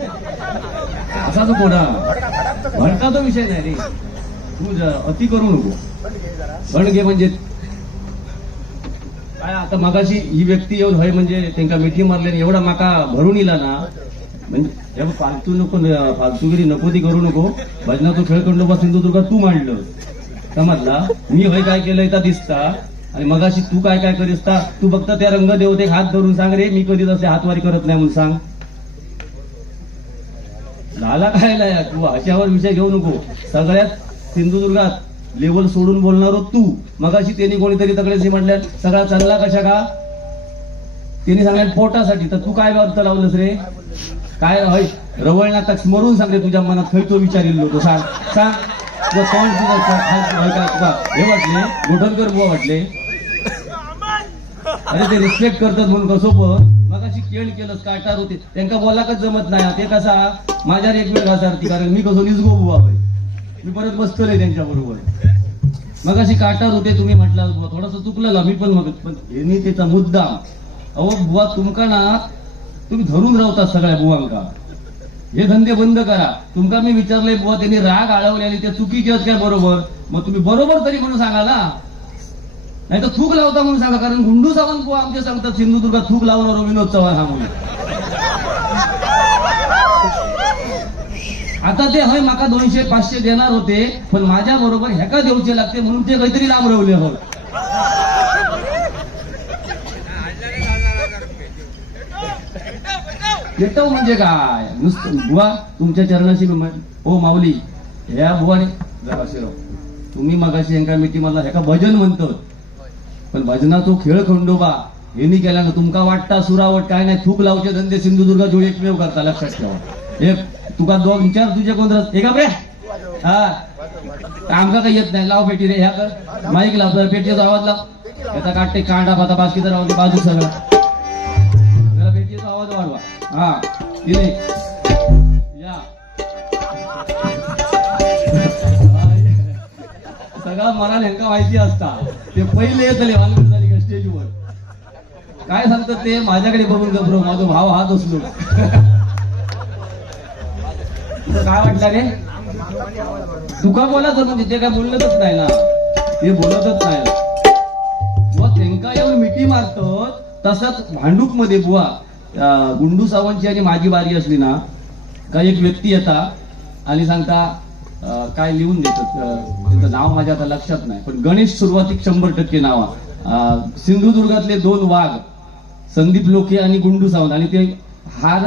असा तो कोणा भडकाचा विषय नाही रे, तू अति करू नको. भणगे म्हणजे काय, आता मगाशी ही व्यक्ती येऊन होय म्हणजे त्यांना मिठी मारल्याने एवढा माका भरून इला ना, म्हणजे फालतू नको, फालतूगिरी नको ती करू नको. भजनाचा खेळ खंडोबा सिंधुदुर्गात तू मांडलं समजला, मी होय काय केलंय तर दिसता, आणि मगाशी तू काय काय करीसता. तू फक्त त्या रंगदेवतेक हात धरून सांग रे, मी कधीच असे हातवारी करत नाही म्हणून सांग. झाला काय नाही, तू अशावर विषय घेऊ नको. सगळ्यात सिंधुदुर्गात लेवल सोडून बोलणार तू. मगाशी त्यांनी कोणीतरी तगडेशी म्हटल्या सगळा चालला कशा का, त्यांनी सांगल्या पोटासाठी, तर तू काय अर्थ लावलंस रे. काय होय रवळनाथक स्मरून सांगते तुझ्या मनात खरी तो विचारिल होतो. सांग सांग तोंड हे वाटले गोठणकर बुवा वाटले, अरे ते रिस्पेक्ट करतात म्हणून कसो. पण मगाशी केळ केलंच काटार होते त्यांना बोलाकच जमत नाही. ते कसा माझ्यावर एक वेळ घासारती, कारण मी कसो निसगो बुवा होय, मी परत बसतोय त्यांच्या बरोबर. मगाशी काटार होते तुम्ही म्हटलं बुवा, थोडंसं चुकलं मी पण. मग पण मी त्याचा मुद्दा, अहो बुवा तुमका ना तुम्ही धरून राहतात सगळ्या बुवांका, हे धंदे बंद करा. तुमका मी विचारलंय बुवा त्यांनी राग आळवले आणि ते चुकीचे आहेत काय बरोबर, मग तुम्ही बरोबर तरी म्हणून सांगा ना, नाही तर थूक लावता म्हणून सांगा. कारण गुंडू सावंत बुवा आमचे सांगतात सिंधुदुर्गात थूक लावणार विनोद चव्हाण हा म्हणून. आता ते हय माका 200-500 देणार होते, पण माझ्या बरोबर ह्याका देऊचे लागते म्हणून ते काहीतरी लांब रवले हो. येतो म्हणजे काय नुसतं बुवा तुमच्या चरणाशी ओ माऊली ह्या बुवाने जरा शिरो तुम्ही मगाशी एका मिठी मला ह्याका भजन म्हणतो, पण भजनाचो खेळ खंडोबा हेनी केला ना. तुमका वाटता सुरावट काय नाही, थूक लावचे धंदे सिंधुदुर्गात जो एकमेव करता, लक्षात ठेवा. हे तुका दोन विचार तुझे कोण एका बरे हा आमका काही येत नाही. लाव पेटी रे, ह्या कर माईक लाव, पेटीचा आवाज लाव, याचा काटते कांडा पाता बास्कीचा राहून बाजू सगळं जरा पेटीचा आवाज वाढवा. हा तिने या सगळा मला नेमका माहिती असता. ते पहिले येतले वालवड झाली का स्टेजवर काय सांगतात ते माझ्याकडे बघून गबरो, माझा भाव हात असलो. काय वाटलं रे तुका बोलायचं म्हणजे ते काय बोलतच नाही ना, ते बोलतच नाही. बुवा त्यांका येऊन मिठी मारतो. तसंच भांडूप मध्ये बुवा गुंडू सावंतची आणि माझी बारी असली ना, काही एक व्यक्ती येता आणि सांगता काय लिहून देतात, त्यांचं नाव माझ्या आता लक्षात नाही, पण गणेश सुरुवातीक 100% नावा. सिंधुदुर्गातले 2 वाघ संदीप लोके आणि गुंडू सावंत, आणि ते हार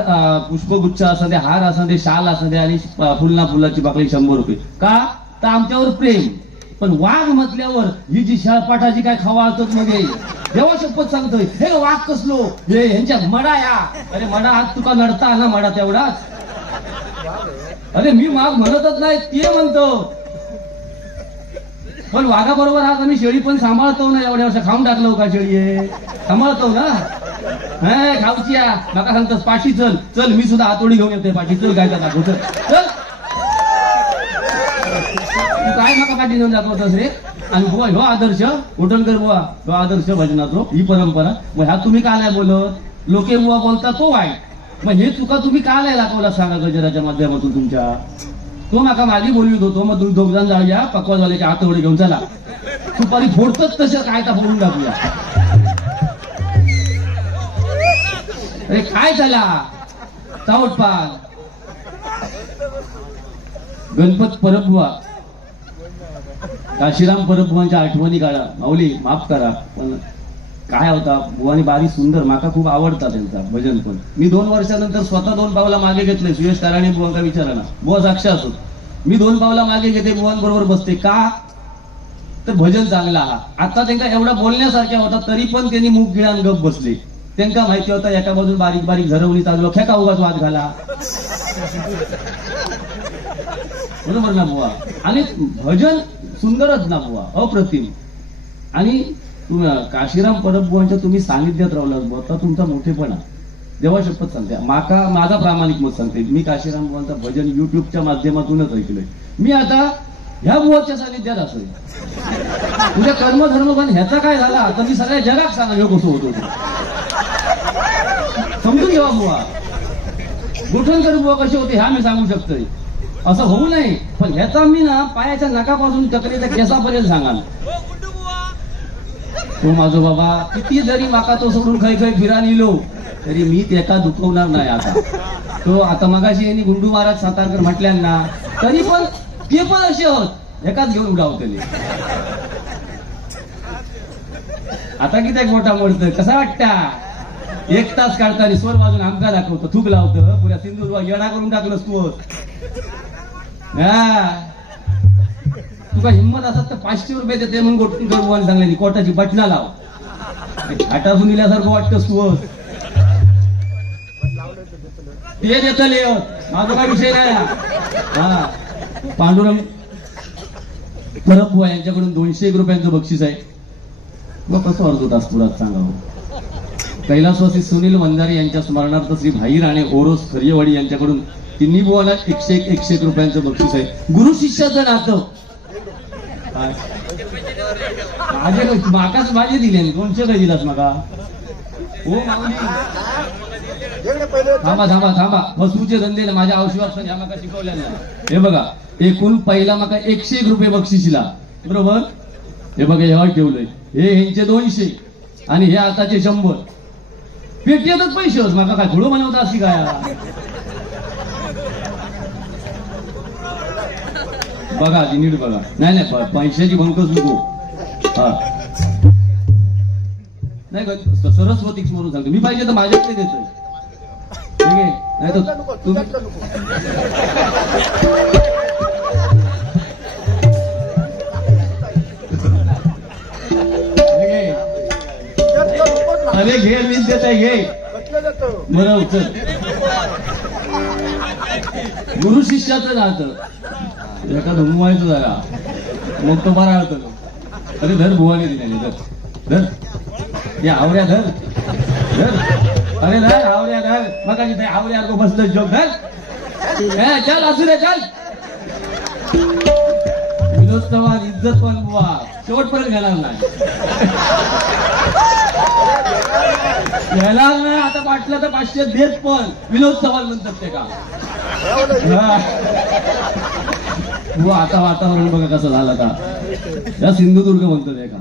पुष्पगुच्छ असं दे, हार असं दे, शाल असं दे, आणि फुलना फुलाची बाकडी 100 रुपये. का तर आमच्यावर प्रेम. पण वाघ म्हटल्यावर ही जी शाळपाठाची काय खावा असत मध्ये देवा शपथ सांगतोय हे वाघ कसलो हे ह्यांच्या मडा या. अरे मडा हात तुका नडता ना मडा तेवढाच. अरे मी वाघ म्हणतच नाही ते म्हणतो, पण वाघाबरोबर आज आम्ही शेळी पण सांभाळतो ना. एवढ्या वर्ष खाऊन टाकलो का शेळी सांभाळतो ना. खाऊची या नका सांगतोस पाठी चल चल, मी सुद्धा हातोडी घेऊन येते पाठी चल, गायचा दाखव चल चल. काय नका पाठी घेऊन दाखवतोस रे. आणि बुवा ह्यो आदर्श उठणकर बुवा ह्यो आदर्श भजनाचो ही परंपरा. मग ह्या तुम्ही का नाही बोलत, लोके बुवा बोलता तो वाईट. मग हे चुका तुम्ही का नाही दाखवला सांगा गजराच्या माध्यमातून तुमच्या. तो नका मागे बोलवीत होतो, मग तुम्ही 2 जण जाऊया पक्वाजवाल्याच्या हातोडी घेऊन चला, सुपारी फोडतच तसं काय तर फोडून टाकूया. अरे काय झाला चावटपाल. गणपत परबुवा काशीराम परबुवांच्या आठवणी काढा. माऊली माफ करा, पण काय होता बुवानी बारी सुंदर, माका खूप आवडता त्यांचा भजन. पण मी 2 वर्षानंतर स्वतः 2 पावला मागे घेतले. सुयश ताराणी बुवांका विचारा ना, बुवा साक्षा असो मी 2 पावला मागे घेते, बुवांबरोबर बसते. का तर भजन चांगला हा. आता त्यांना एवढा बोलण्यासारख्या होता तरी पण त्यांनी मुख गिळान गप बसले. त्यांना माहिती होता एका बाजून बारीक बारीक झरवणी चाललो, खेका उगाच वाद घाला. बरोबर ना बुवा. आणि भजन सुंदरच ना बुवा, अप्रतिम. आणि काशीराम परबुवांच्या तुम्ही सानिध्यात राहिलात बुवा, तर तुमचा मोठेपणा देवा शपथ सांगते. माका माझा प्रामाणिक मत सांगते, मी काशीराम बुवांचा भजन युट्यूबच्या माध्यमातूनच ऐकलंय. मी आता ह्या बुवाच्या सानिध्यात असेल. तुझ्या कर्मधर्म पण ह्याचा काय झाला तर मी सगळ्या जगात सांगा ह्यो कसं होतो समजून घेवा बुवा. गोठणकर बुवा कसे होते ह्या मी सांगू शकतोय. असं होऊ नये, पण ह्याचा मी ना पायाच्या नकापासून चक्रीच्या केसापर्यंत सांगाल. तो माझो बाबा किती जरी माका तो सोडून खै खै फिरा निलो तरी मी त्याचा दुखवणार नाही. आता तो आता मगाशी यांनी गुंडू महाराज सातारकर म्हटल्यांना तरी पण ते पण असे होत एकाच घेऊन उडावतले. आता किती मोठा मोडतं कसा वाटता. 1 तास काढताना स्वर वाजून आमका दाखवतो थूक लावतं पुऱ्या सिंधुदुर्ग येणा करून टाकलंस तू. तुका हिंमत असत तर 500 रुपये देते म्हणून गोठून करू सांगले कोटाची बटना लाव. घाटासून दिल्यासारखं वाटतं तू. ते देतले माझा काय विषय नाही. हा पांडुरंग परब बुवा यांच्याकडून 201 रुपयांचं बक्षीस आहे. मग कसं अर्ध तास पुरात सांगावं. कैलासवासी सुनील वंजारी यांच्या स्मरणार्थ श्री भाई राणे ओरोस खरियवाडी यांच्याकडून तिन्ही बुवाला 101 रुपयांचं बक्षीस आहे. गुरु शिष्याचं नातं माझे माकाच माझे दिले 200 काही दिलास माका. हो थांबा थांबा थांबा वस्तूचे धंदे माझ्या औषधात ह्या माका शिकवल्या नाही. हे बघा एकूण पहिला माका 101 रुपये बक्षिसीला बरोबर. हे बघा हेव्हा ठेवलंय हे ह्यांचे 200 आणि हे आताचे 100. पेटीतच पैसे होत माका काय थोडं बनवता अशी काय. बघा नीट बघा. नाही नाही पैशाची भंकच नको. हा नाही सरस्वती म्हणून सांगतो मी पाहिजे तर माझ्याकडे देतोय. ठीक आहे नाही तर तुम्ही अरे घे मीच देत आहे घे बरं चल. गुरु शिष्याचं नातं एका धुमवायचं जरा मग तो बरा होतो. अरे धर बुवाने दिल्याने धर धर या आवऱ्या धर धर. अरे धर आवऱ्या धर मग आवऱ्या बसलं जोक धर. चल असू दे चल. विनोद चव्हाण इज्जत पण बुवा शेवटपर्यंत घेणार नाही. घेणार नाही आता वाटलं तर 500 देत पण विनोद चव्हाण म्हणतात ते का. आता वातावरण बघा कसं झालं का. या सिंधुदुर्ग म्हणतो ते का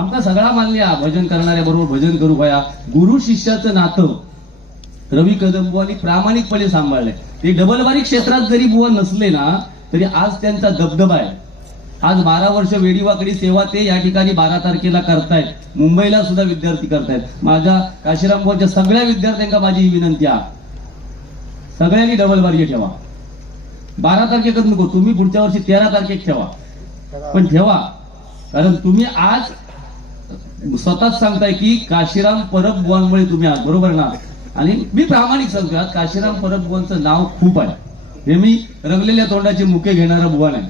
आमका सगळा मानल्या भजन करणाऱ्या बरोबर भजन करू भया. गुरु शिष्याचं नातं रवी कदम बुवांनी प्रामाणिकपणे सांभाळलंय. ते डबलबारी क्षेत्रात जरी बुवा नसले ना तरी आज त्यांचा दबदबा आहे. आज 12 वर्ष वेडीवाकडी सेवा ते या ठिकाणी 12 तारखेला करतायत. मुंबईला सुद्धा विद्यार्थी करतायत. माझ्या काशीराम बुवाच्या सगळ्या विद्यार्थ्यांना माझी ही विनंती आहे सगळ्यांनी डबलबारी ठेवा. 12 तारखेकच नको तुम्ही पुढच्या वर्षी 13 तारखेक ठेवा पण ठेवा. कारण तुम्ही आज स्वतःच सांगताय की काशीराम परब बुवांमुळे तुम्ही आज बरोबर ना. आणि मी प्रामाणिक सांगतोय आज काशीराम परब बुवांचं नाव खूप आहे. हे मी रंगलेल्या तोंडाचे मुके घेणारा बुवा नाही.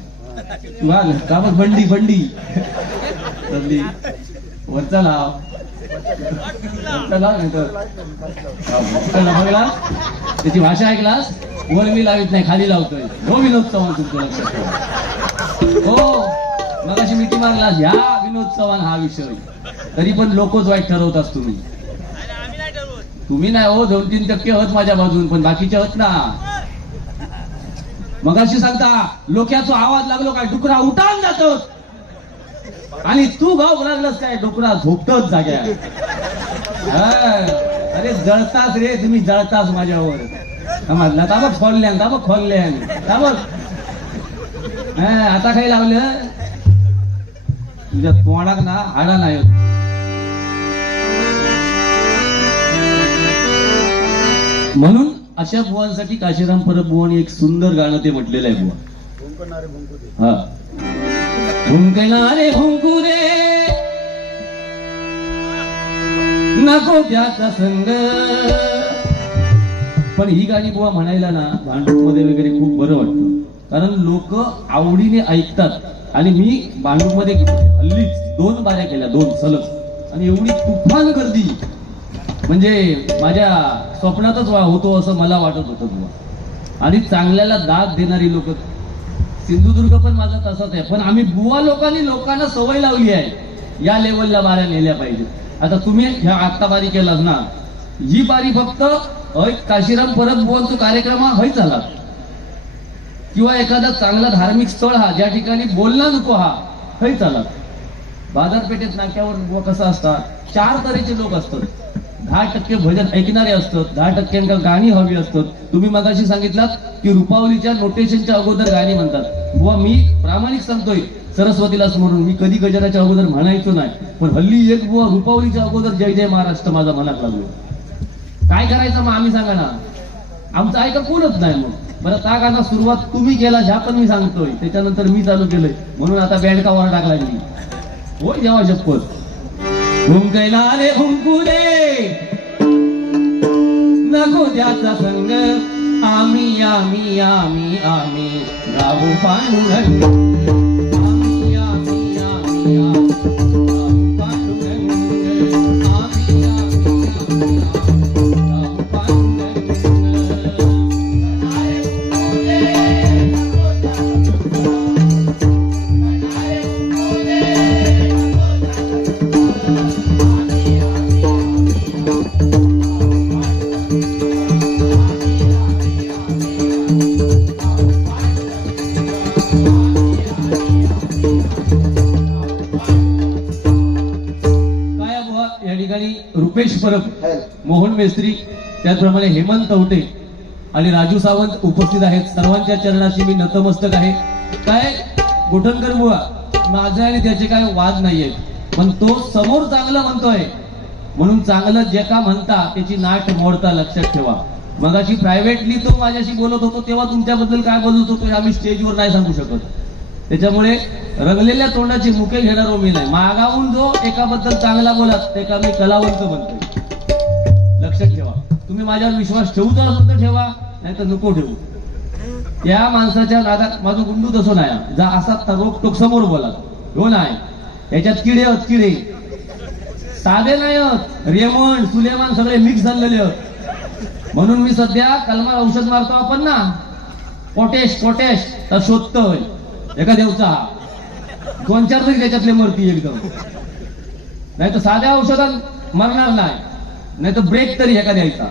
बंडी बंडी बंडी वरचा लाव बघला त्याची भाषा ऐकलास. वर मी लावित नाही खाली लावतोय. हो विनोद चव्हाण तुमचं लक्षात ठेवा. हो मगाशी मिठी मारला ह्या विनोद चव्हाण हा विषय तरी पण लोकच वाईट ठरवतात. तुम्ही नाही हो 2-3% होत माझ्या बाजून पण बाकीचे होत ना. मगाशी सांगता लोक्याचा आवाज लागलो काय डुकरा उठान जातो आणि तू गाव लागलास काय डुकरा झोपतोच जाग्या. अरे जळतास रे तुम्ही जळतास माझ्यावर. समजला दाबक खोलल्यान दाबक खोलल्यान दाबक. आता काही लावलं तुझ्या तोंडाक ना हाडा नाही. म्हणून अशा बुवांसाठी काशीराम परब बुवांनी एक सुंदर गाणं ते म्हटलेलं आहे बुवा. हा भुंकणारे भुंकू दे नको त्याचा संग. पण ही गाणी बुवा म्हणायला ना भांडूप मध्ये वगैरे खूप बरं वाटतं. कारण लोक आवडीने ऐकतात. आणि मी भांडूप मध्ये हल्लीच 2 बाऱ्या केल्या 2 सलग आणि एवढी तुफान गर्दी म्हणजे माझ्या स्वप्नातच होतो असं मला वाटत होतं बुवा. आणि चांगल्याला दाद देणारी लोक सिंधुदुर्ग पण माझा तसाच आहे. पण आम्ही बुवा लोकांनी लोकांना सवय लावली आहे या लेवलला बाऱ्या नेल्या पाहिजे. आता तुम्ही ह्या आत्ता बारी केलात ना ही बारी फक्त हय काशीराम परब बुवांचो कार्यक्रम हा हय झाला, किंवा एखादा चांगला धार्मिक स्थळ हा ज्या ठिकाणी बोलणं नको हा हय चालत. बाजारपेठेत नाक्यावर बुवा कसं असतात, 4 तऱ्हेचे लोक असतात. 10% भजन ऐकणारे असतात, 10% गाणी हवी असतात. तुम्ही मगाशी सांगितलात की रुपावलीच्या नोटेशनच्या अगोदर गाणी म्हणतात. बुवा मी प्रामाणिक सांगतोय, सरस्वतीला स्मरून मी कधी गजराच्या अगोदर म्हणायचो नाही, पण हल्ली एक बुवा रुपावलीच्या अगोदर जय जय महाराष्ट्र माझा मनात लागलो. काय करायचं मग आम्ही सांगा ना, आमचं ऐका कोणच नाही. मग बरं त्या गाणं सुरुवात तुम्ही केला ह्या पण मी सांगतोय, त्याच्यानंतर मी चालू केलंय म्हणून आता बँड का वर टाकला मी. होय जेव्हा शपथ हुंकायला रे हुंकू दे नको त्याचा संग, आम्ही आम्ही आम्ही आम्ही गाऊ पांडुरंग, आम्ही आम्ही आम्ही आम्ही गाऊ पांडुरंग, आम्ही आम्ही आम्ही गाऊ पांडुरंग. रुपेश परब, मोहन मेस्त्री, त्याचप्रमाणे हेमंत तवटे आणि राजू सावंत उपस्थित आहेत. सर्वांच्या चरणाशी मी नतमस्तक आहे. काय गोठणकर बुवा, माझे आणि त्याचे काय वाद नाहीये, पण तो समोर चांगलं म्हणतोय म्हणून चांगलं जे का म्हणता त्याची नाट मोडता लक्षात ठेवा. मगाशी प्रायव्हेटली तो माझ्याशी बोलत होतो तेव्हा तुमच्याबद्दल काय बोलत होतो आम्ही स्टेजवर नाही सांगू शकत. त्याच्यामुळे रंगलेल्या तोंडाची मुके घेणारो मी नाही. मागावून जो एकाबद्दल चांगला बोलात ते का मी कलावंत म्हणतोय, लक्षात ठेवा. तुम्ही माझ्यावर विश्वास ठेवूचा असेल तर ठेवा, नाही तर नको ठेवू. या माणसाच्या नादात माझं गुंडू तसं नाही, जा असा तर रोखटोक समोर बोला. हो नाही, याच्यात किडे आहेत, किडे साधे नाही आहेत, रेमंड सुलेमान सगळे मिक्स झालेले आहेत. म्हणून मी सध्या कलमा औषध मारतो आपण ना, पोटॅश तर शोधतोय एका देवचा 2-4 तरी त्याच्यातले मरती एकदम, नाही तर साध्या औषधात मरणार नाही तर ब्रेक तरी एका द्यायचा.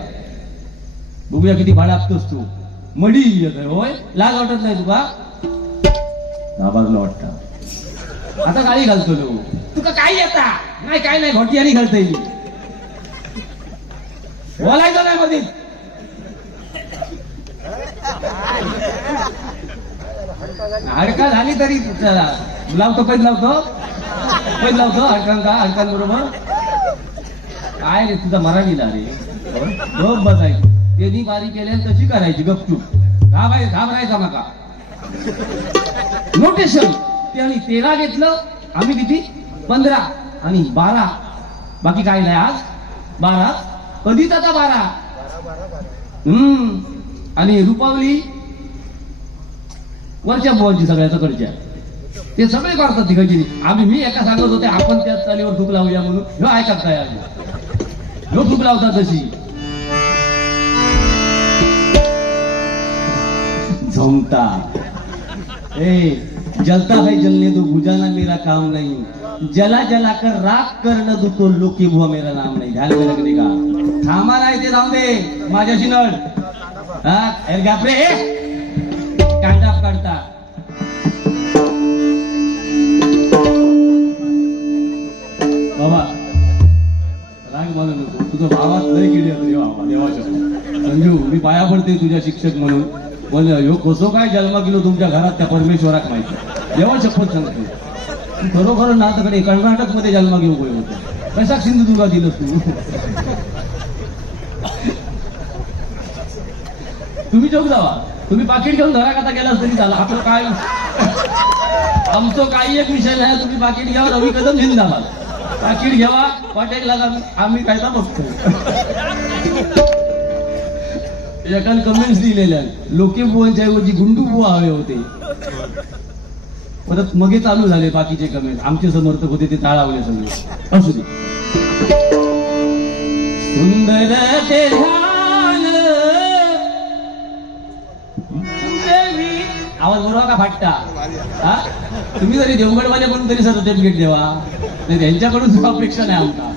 बघूया किती भाडापतोस तू, मडी येत होय, लाज वाटत नाही तुका, वाटत आता गाडी घालतो लोक, तुका काय येता नाही, काय नाही घोटी आणि घालता येईल, बोलायचं नाही मध्ये. हडका झाली तरी लावतो हडकांबरोबर. काय रे तुझा मराठीला रे, गप बसायची, त्यांनी बारी केल्या तशी करायची गपचूप, घाबरायचा नका. नोटेशन ते आम्ही 13 घेतलं, आम्ही किती 15 आणि 12, बाकी काय नाही. आज 12 कधीच आता 12. आणि रुपावली वरच्या बुवांची सगळ्याचं कडच्या ते सगळे करतात तिकडची. मी एका सांगत होते आपण त्याच चालीवर धूप लावूया म्हणून, ह्यो ऐकत काय, ह्यो धूप लावतात तशी झोमता. जलता है जलने दो, बुझाना मेरा काम नहीं, जला जला कर राख करना दो तो लोकी बुवा मेरा नाम नहीं. ध्यान में रखने का. थांबा नाही ते जाऊ दे माझ्याशी नड, गापरे कांडाप काढता. बाबा राग मानू नको, तुझं भावात लय किडे देवाच्या. संजू मी पाया पडते तुझ्या शिक्षक म्हणून, बोल ह्यो कसो काय जन्म केलो तुमच्या घरात त्या परमेश्वराक माहिती. देवा शपथ सांगते खरोखर नातकडे कर्नाटक मध्ये जन्म घेऊ होतो, कशा सिंधुदुर्गा दिलं तू. तुम्ही चौक जावा, तुम्ही पाकिट घेऊन घरा कथा गेला तरी झाला. आपलं काय आमचं काही एक विषय नाही, तुम्ही पाकिट घ्यावा, रवी कदम जिंदाबाद. पाकिट घ्यावा, पाटेक लागा, आम्ही कायदा बघतो. एकाने कमेंट्स दिलेल्या, लोके बुवांच्या ऐवजी गुंडू बुवा हवे होते. परत मगे चालू झाले बाकीचे कमेंट, आमचे समर्थक होते ते टाळावले सगळे. असू दे. सुंदर ते आवाज बरोबर का फाटता. तुम्ही जरी देवगडवाले म्हणून तरी सर्टिफिकेट देवा, त्यांच्याकडून अपेक्षा नाही आमका.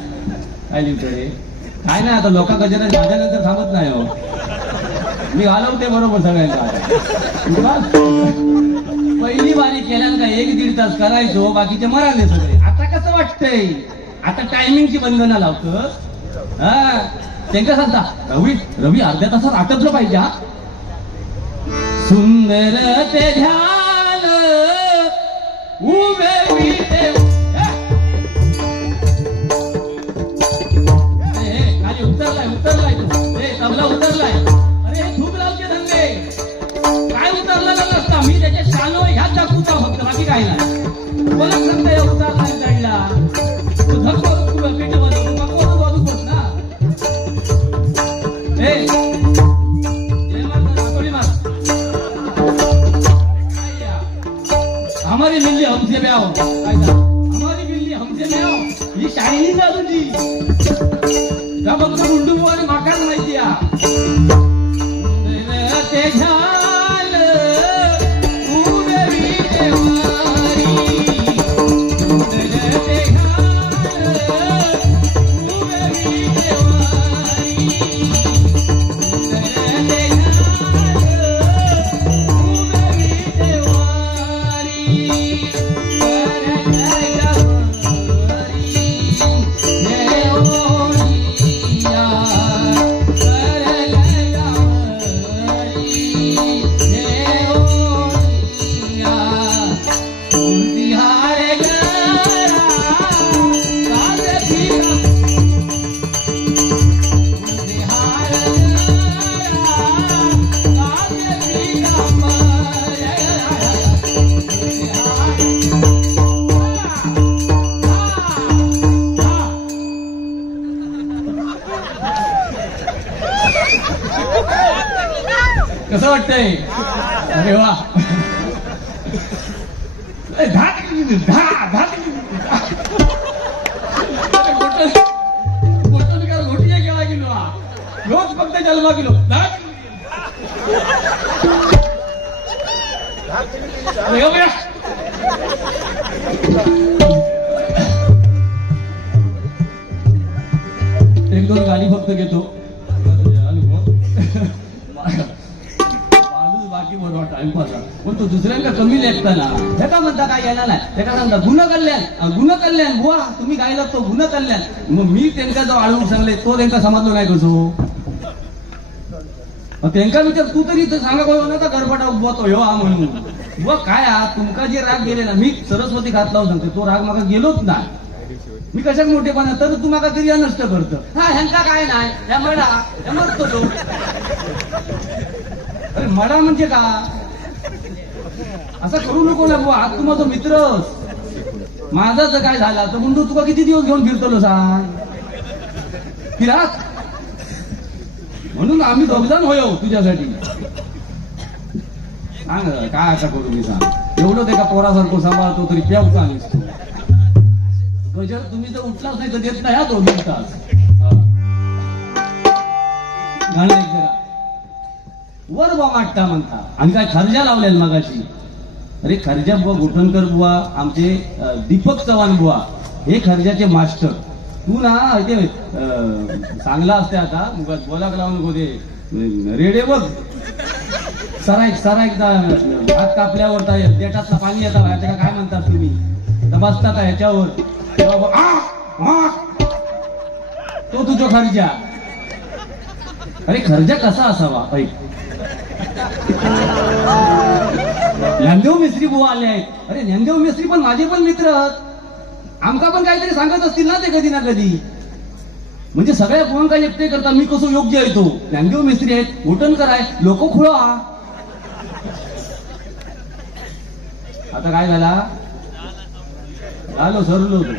काय लिहितो रे काय नाही आता लोका गजरा माझ्यानंतर थांबत नाही हो. मी घालवते बरोबर सगळ्यांना. पहिली बारी केल्यान का 1-1.5 तास करायचो, बाकीचे मराले सगळे. आता कसं वाटतंय, आता टायमिंगची बंधनं लावतोस. हा त्यांना सांगता रवी अर्ध्या तासात आटपलं पाहिजे. हा सुंदर ते ध्यान उभे विटे उतरलाय तू. तबला उतरलाय. अरे हे धूप लावचे धंदे काय उतरला का नसता. मी त्याच्या शालो ह्याच दाखवता फक्त, बाकी काय नाही. मला सांगता उतरला चढला तू धक्को पेट वाजवतो ना. हमारी बिल्ली हमसे में आओ. हमारी बिल्ली हमसे में आओ. ही शायरी ना तुझी का फक्त गुंडू आणि माकाच माहिती ते झाल उभे विटे वारी. ते झाल उभे विटे वारी. ते झाल उभे विटे वारी. कसं वाटतंय. अरे वा घोटी केला गेलो रोज फक्त जन्मा गेलो. एक दोन गाणी फक्त घेतो. पण तो दुसऱ्यांना कमी लेखताना ह्याका म्हणता काय यायला नाही. त्याका सांगता गुणकल्याण बुवा तुम्ही गायला तो गुणकल्याण. मग मी त्यांचा जो आळून सांगले तो त्यांचा समजलो नाही कसो. त्यांना विचार तू तरी सांगा कोण का गरबटा उभा तो ह्यो हा म्हणून. बुवा काय हा तुमका जे राग गेले ना, मी सरस्वती घात लावून सांगते तो राग माका गेलोच नाही. मी कशाक मोठेपणा तर तू माका तरी नष्ट करत. हा ह्यांका काय नाही ह्या मडा ह्या मरतो तो. अरे मडा म्हणजे का असं करू नको ना बुवा. आज तू माझा मित्रच. माझा जर काय झाला तर म्हणतो तुका किती दिवस घेऊन फिरतलो सांग फिरात. म्हणून आम्ही दोघजण होयो तुझ्यासाठी. सांग काय असं करू मी सांग. एवढं ते का पोरासारखं सांभाळतो तरी प्याव चांगलीस तू. गजर तुम्ही जर उठलाच नाही तर देत नाही हा 2 तास. गाणं एक जरा वर बा वाटता म्हणता. आणि काय खर्जा लावल्या मगाशी. अरे खर्जा बुवा गोठणकर बुवा आमचे दीपक चव्हाण बुवा हे खर्जाचे मास्टर. तू ना ते चांगला असते आता बोलाक लावून गोदे रेडे बघ. सराईक हात कापल्यावर देठातलं पाणी येतं त्याला काय म्हणतात तुम्ही बसता का ह्याच्यावर. तो तुझा खर्जा. अरे खर्जा कसा असावा. ऐक ज्ञानदेव मिस्त्री बुवा आले आहेत. अरे ज्ञानदेव मिस्त्री पण माझे पण मित्र. आमका पण काहीतरी सांगत असतील ना ते कधी ना कधी. म्हणजे सगळ्या बुवांका एकटे करता मी कसं योग्य आहे तो. ज्ञानदेव मिस्त्री आहेत घोटणकर आहे लोक खुळा. आता काय झाला झालो सरलो तो.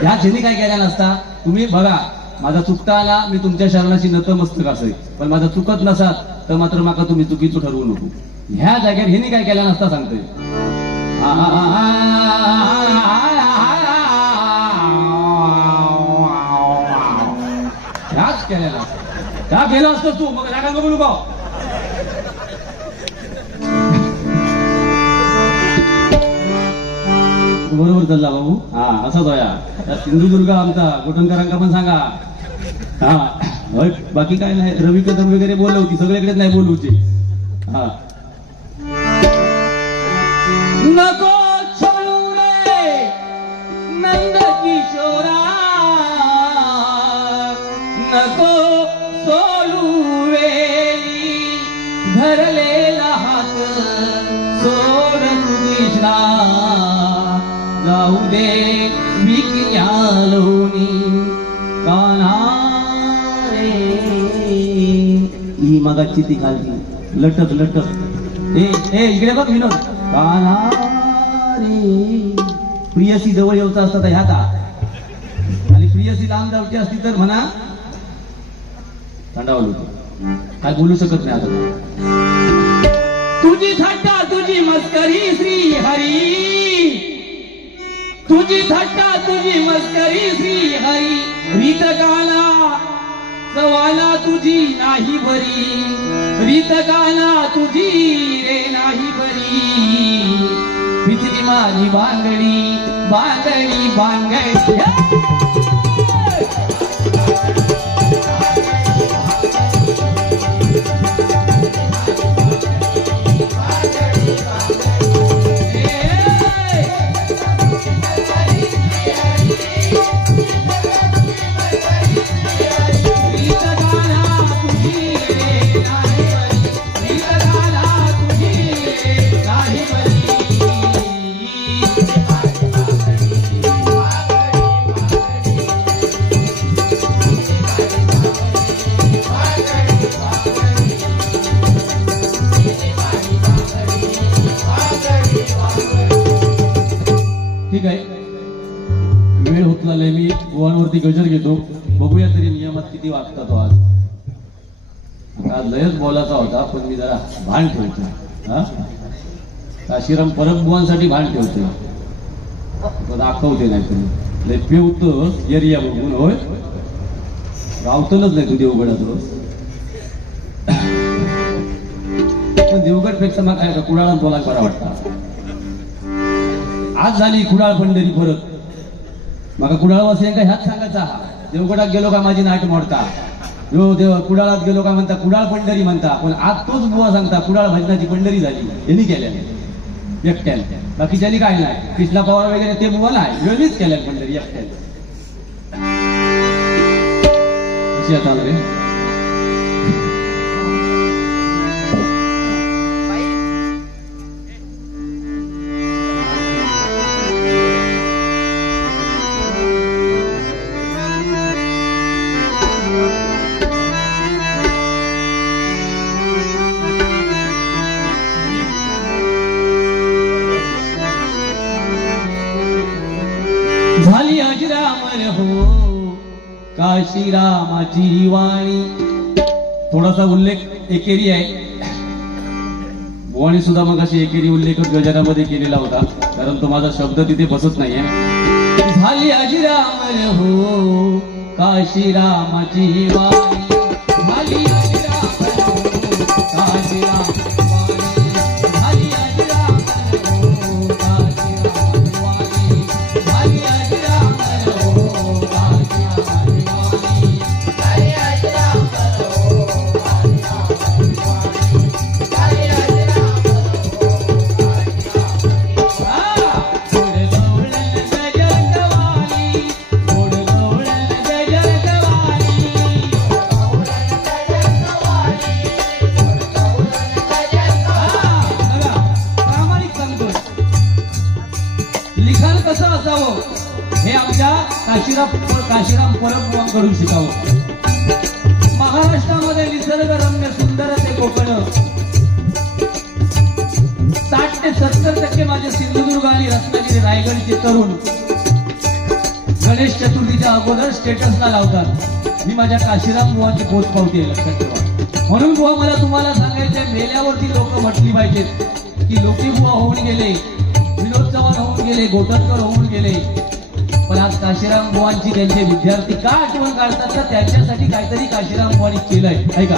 ह्या क्षणी काय केल्या नसता. तुम्ही बघा माझा चुकता आला मी तुमच्या शरणाशी नतमस्तक असेल. पण माझा चुकत नसात तर मात्र माका तुम्ही चुकीचं ठरवू नको. ह्या जागेवर ह्यानी काय केल्या नसता सांगतोय. ह्याच केलेला त्या गेलो असतोस तू, मग रागा बोलू का? बरोबर चालला बाबू. हा असाच होया सिंधुदुर्ग आमचा. गोटणकरांका पण सांगा. हा होय, बाकी काय नाही. रवी कदम वगैरे बोलवती, सगळीकडेच नाही बोलवते. हा नको छोडू रे नंद किशोरा, नको सोडू वेळी धरलेला हात, सोड कृष्णा जाऊ दे विज्ञालोनी कान्हा रे. ही मागाची ती खालती लटक लटक. ए इकडे बघ विनोद. कान्हा रे. प्रियसी जवळ येऊचा असता तर ह्या का, आणि प्रियसी लांब जाऊची असती तर म्हणा थंडावल होतो. काय बोलू शकत नाही आता. तुझी थट्टा तुझी मस्करी श्री हरी, तुझी थट्टा तुझी मस्करी श्री हरी. रीत गाना सवाना तुझी नाही बरी, रीत गाना तुझी रे नाही बरी. पिचली माझी बांगडी बांगडी बांगडी. ठीक आहे, वेळ होत चाललाय. मी वरती गजर घेतो. बघूया तरी नियमात किती वागतात आज. आता लयच बोलायचा होता, पण मी जरा भान ठेवतो. हा काशीराम परब बुवांसाठी भान ठेवतो. दाखवते नाही तुम्ही लय पिवत एरिया बघून. होय रावतलच नाही तू देवगडात रोज. पण देवगड पेक्षा मग काय कुडाळा बोला बरा वाटता. आज झाली कुडाळ पंढरी परत. मग कुडाळवासियांका ह्याच सांगायचा, देवगडात गेलो का माझी नाट मोडता, यो देव कुडाळात गेलो का म्हणता कुडाळ पंढरी म्हणता. पण आज तोच बुवा सांगता कुडाळ भजनाची पंढरी झाली. यांनी केल्या एकट्याने, बाकीच्यानी काय नाही. कृष्णा पवार वगैरे ते बुवा नाही, वेगळीच केल्या पंढरी एकट्याने. कशी आता रे झाली अजरामर हो काशीरामाची वाणी. थोडासा उल्लेख एकेरी आहे. बुवाणी सुद्धा मग अशी एकेरी उल्लेख गजरामध्ये केलेला होता, कारण तो माझा शब्द तिथे बसत नाहीये. झाली अजरामर हो काशीरामाची वाणी, झाली अजरामर हो काशीरामाची वाणी, झाली अजरामर हो काशीरामाची वाणी, झाली अजरामर हो काशीरामाची वाणी, झाली अजरामर हो काशीरामाची वाणी, झाली अजरामर हे आमच्या काशीराम परब शिकावं. महाराष्ट्रामध्ये निसर्गरम्य सुंदर ते कोकण. 60 ते 70% माझे सिंधुदुर्ग आणि रत्नागिरी रायगडचे तरुण गणेश चतुर्थीच्या अगोदर स्टेटसला लावतात. मी माझ्या काशीराम बुवांची पोच पावती आहे, लक्षात ठेवा. म्हणून बुवा मला तुम्हाला सांगायचंय, मेल्यावरती लोक म्हटली पाहिजेत की लोकी बुवा होऊन गेले, विनोद चव्हाण होऊन गेले, गोटणकर होऊन गेले. पण आज काशीराम बुवांची त्यांचे विद्यार्थी का आठवण काढतात, तर त्यांच्यासाठी काहीतरी काशीराम बुवांनी केलंय. ऐका.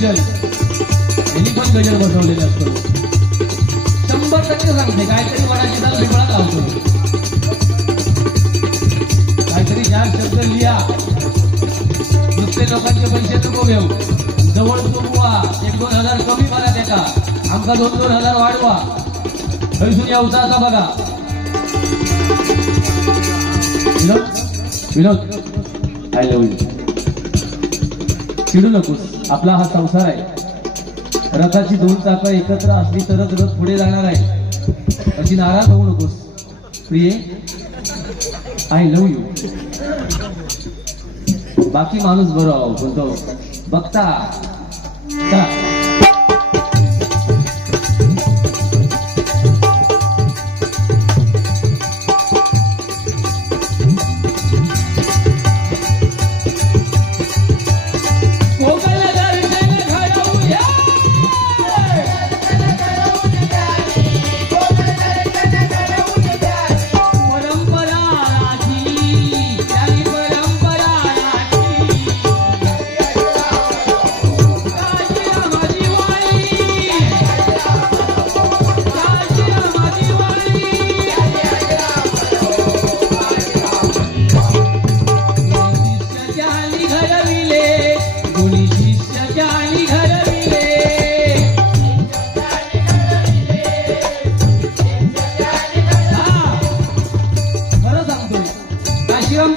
यांनी पण गजर बसवलेले असतो. 100% सांगते काहीतरी मनाची दाल बिबळा लावतो. काहीतरी चार शब्द लिहा. नुसते लोकांचे पैसे नको घेऊ. जवळ बुवा 1-2 हजार कमी करा त्याचा. आमका 2-2 हजार वाढवा. पैसून यावचा आता बघा. विनोद आय लव्ह यू. चिडू नकोस. आपला हा संसार आहे. रथाची 2 चाकं एकत्र असली तरच रथ पुढे जाणार आहे. अशी नाराज होऊ नकोस प्रिये. I love you. बाकी माणूस बरोबर पण तो बघता चला.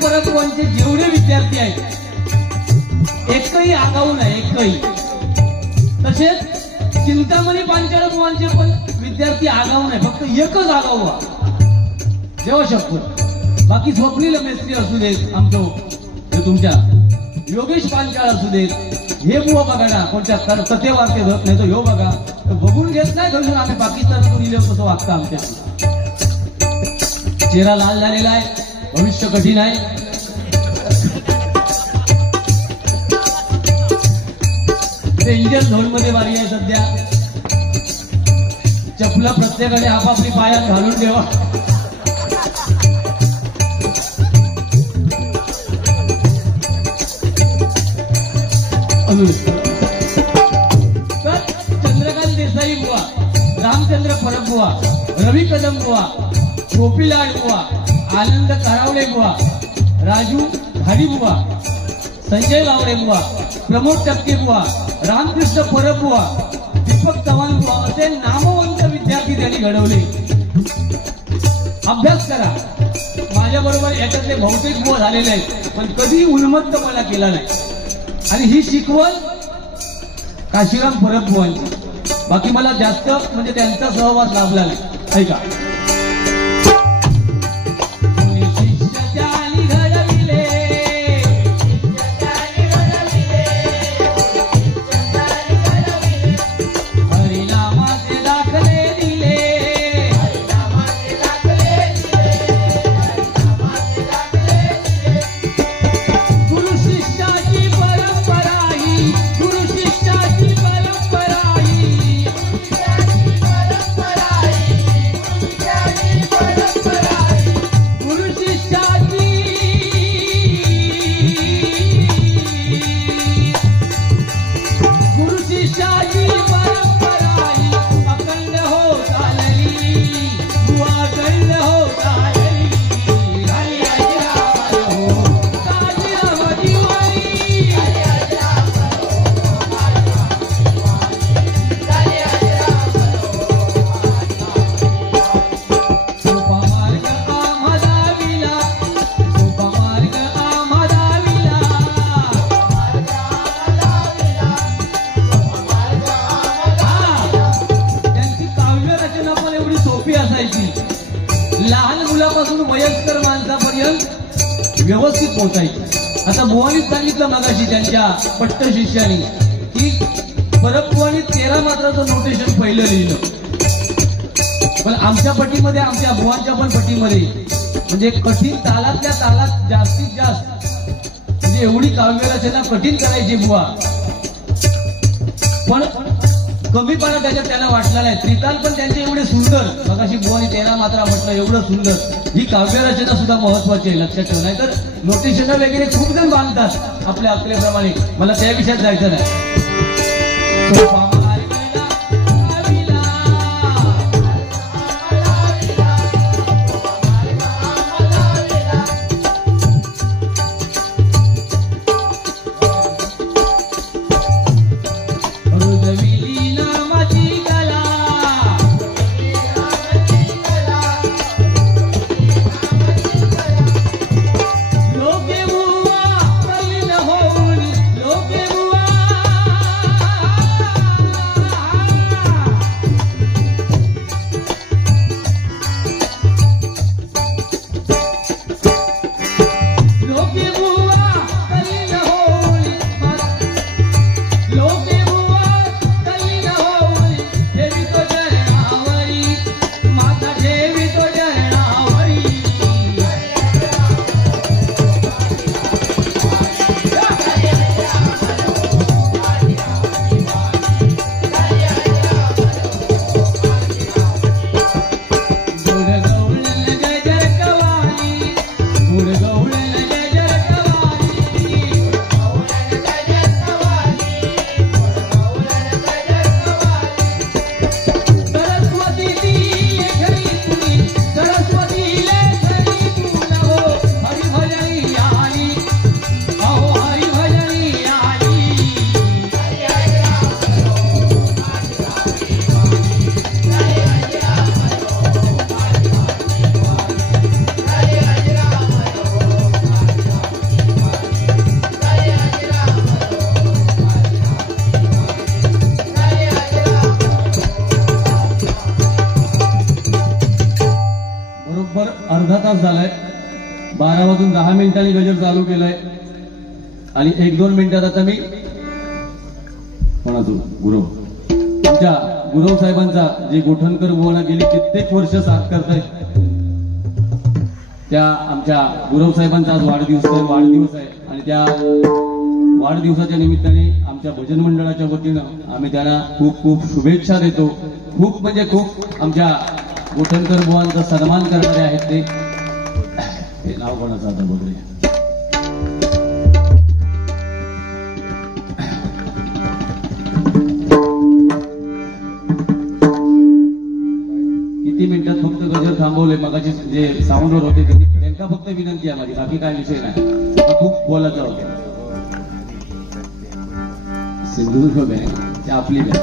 परबुवांचे जेवढे विद्यार्थी आहेत एकही आगाऊ नाही. एकही. तसेच चिंतामणी पांचाळ बुवांचे पण विद्यार्थी आगाऊ नाही. फक्त एकच आगाऊ जेव्हा शपथ. बाकी स्वप्नील मेस्त्री असू देत, आमचं तुमच्या योगेश पांचाळ असू देत. हे बुवा बघा ना कोणत्या कथे वार्ते धरत नाही. तो ह्यो बघा बघून घेत नाही. घरून आम्ही पाकिस्तानातून इले कसं वागता आमच्या. चेहरा लाल झालेला आहे. भविष्य कठीण आहे. डेंजर झोन मध्ये वारी आहे सध्या. चपला प्रत्येकाने आपापली पायात घालून ठेवा. तर चंद्रकांत देसाई बुवा, रामचंद्र परब बुवा, रवी कदम बुवा, गोपीलाल बुवा, आनंद करावळे बुवा, राजू धाडी बुवा, संजय गावडे बुवा, प्रमोद टक्के बुवा, रामकृष्ण परब बुवा, दीपक चव्हाण बुवा असे नामवंत विद्यार्थी त्यांनी घडवले. अभ्यास करा. माझ्या बरोबर याच्यातले बहुतेक बुवा झालेले आहेत पण कधी उन्मत्त मला केला नाही. आणि ही शिकवण काशीराम परब बुवांची. बाकी मला जास्त म्हणजे त्यांचा सहवास लाभला नाही. ऐका. मोठी असायची, लहान मुलापासून वयस्कर माणसापर्यंत व्यवस्थित पोहोचायची. आता बुवानीच सांगितलं मगाशी त्यांच्या पट्ट शिष्यानी की परमबुवानी 13 मात्राचं नोटेशन पहिलं लिहिलं. पण आमच्या पट्टीमध्ये, आमच्या बुवांच्या पण पट्टीमध्ये म्हणजे कठीण तालातल्या तालात जास्तीत जास्त म्हणजे एवढी काव्यरचना कठीण करायची बुवा, पण कमीपणा त्याच्यात त्यांना वाटला नाही. त्रिताल पण त्यांचे एवढे सुंदर, मगाशी बुवानी 13 मात्रा म्हटलं, एवढं सुंदर. ही काव्यरचना सुद्धा महत्वाची आहे, लक्षात ठेव. नाही तर नोटेशन वगैरे खूप जण बांधतात आपल्या अकलेप्रमाणे. मला त्या विषयात जायचं नाही. अर्धा तास झालाय, 12 वाजून 10 मिनिटांनी गजर चालू केलाय आणि 1-2 मिनिटात आता मी म्हणातो गुरव तुमच्या गुरव साहेबांचा जे गोठणकर बुवांना गेली कित्येक वर्ष साथ करताय, त्या आमच्या गुरव साहेबांचा आज वाढदिवस आहे आणि त्या वाढदिवसाच्या निमित्ताने आमच्या भजन मंडळाच्या वतीनं आम्ही त्यांना खूप खूप शुभेच्छा देतो. खूप म्हणजे खूप आमच्या गोठणकर बुवांचा सन्मान करणारे आहेत ते नाव कोणाचं आता बघूया. किती मिनिटात फक्त गजर थांबवले, मगाची जे साऊंडवर होते त्यांना फक्त विनंती आहे माझी, बाकी काय विषय नाही. खूप बोलायचं होतं. सिंधुदुर्ग बँक आपली बँक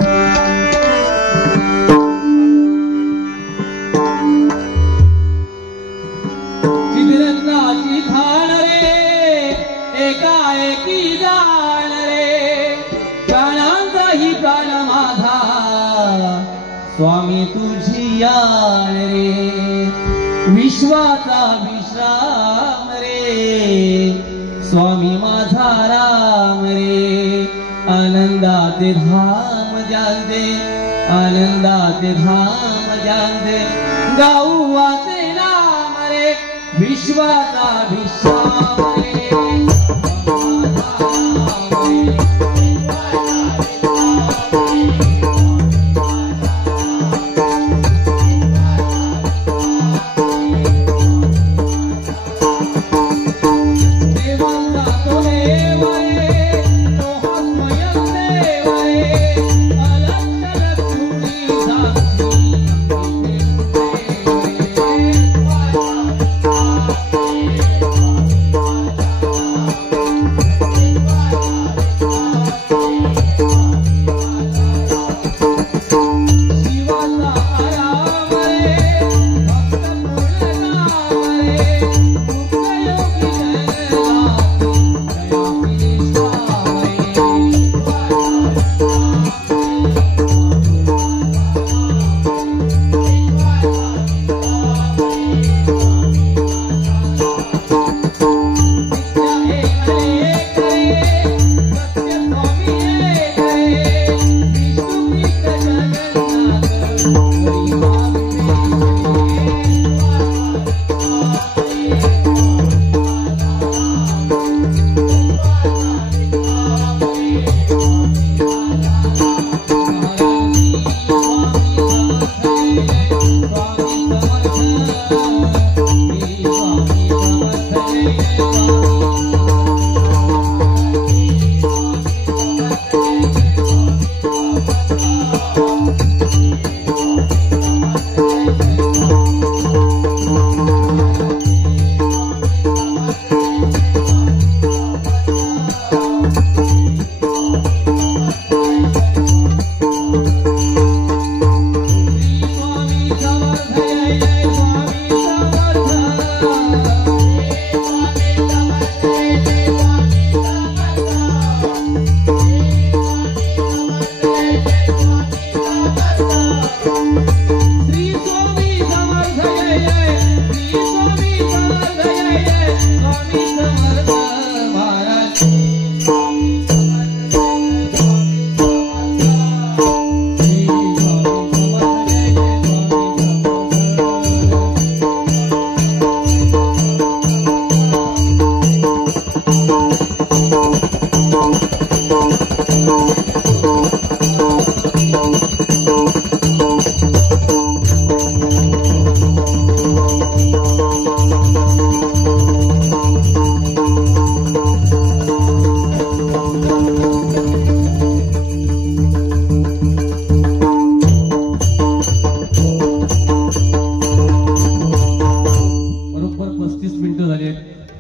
खाण रे एकाएकी जाण रे, प्राणांचाही प्राण माझा स्वामी तुझी याण रे, विश्वाचा विश्राम रे स्वामी माझा राम रे, आनंदाचे धाम जानते आनंदाचे धाम जानते, गाऊ वाचे नाम रे विश्वाचा विश्राम रे.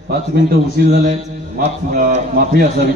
5 मिनिटं उशीर झालाय, माफी असावी.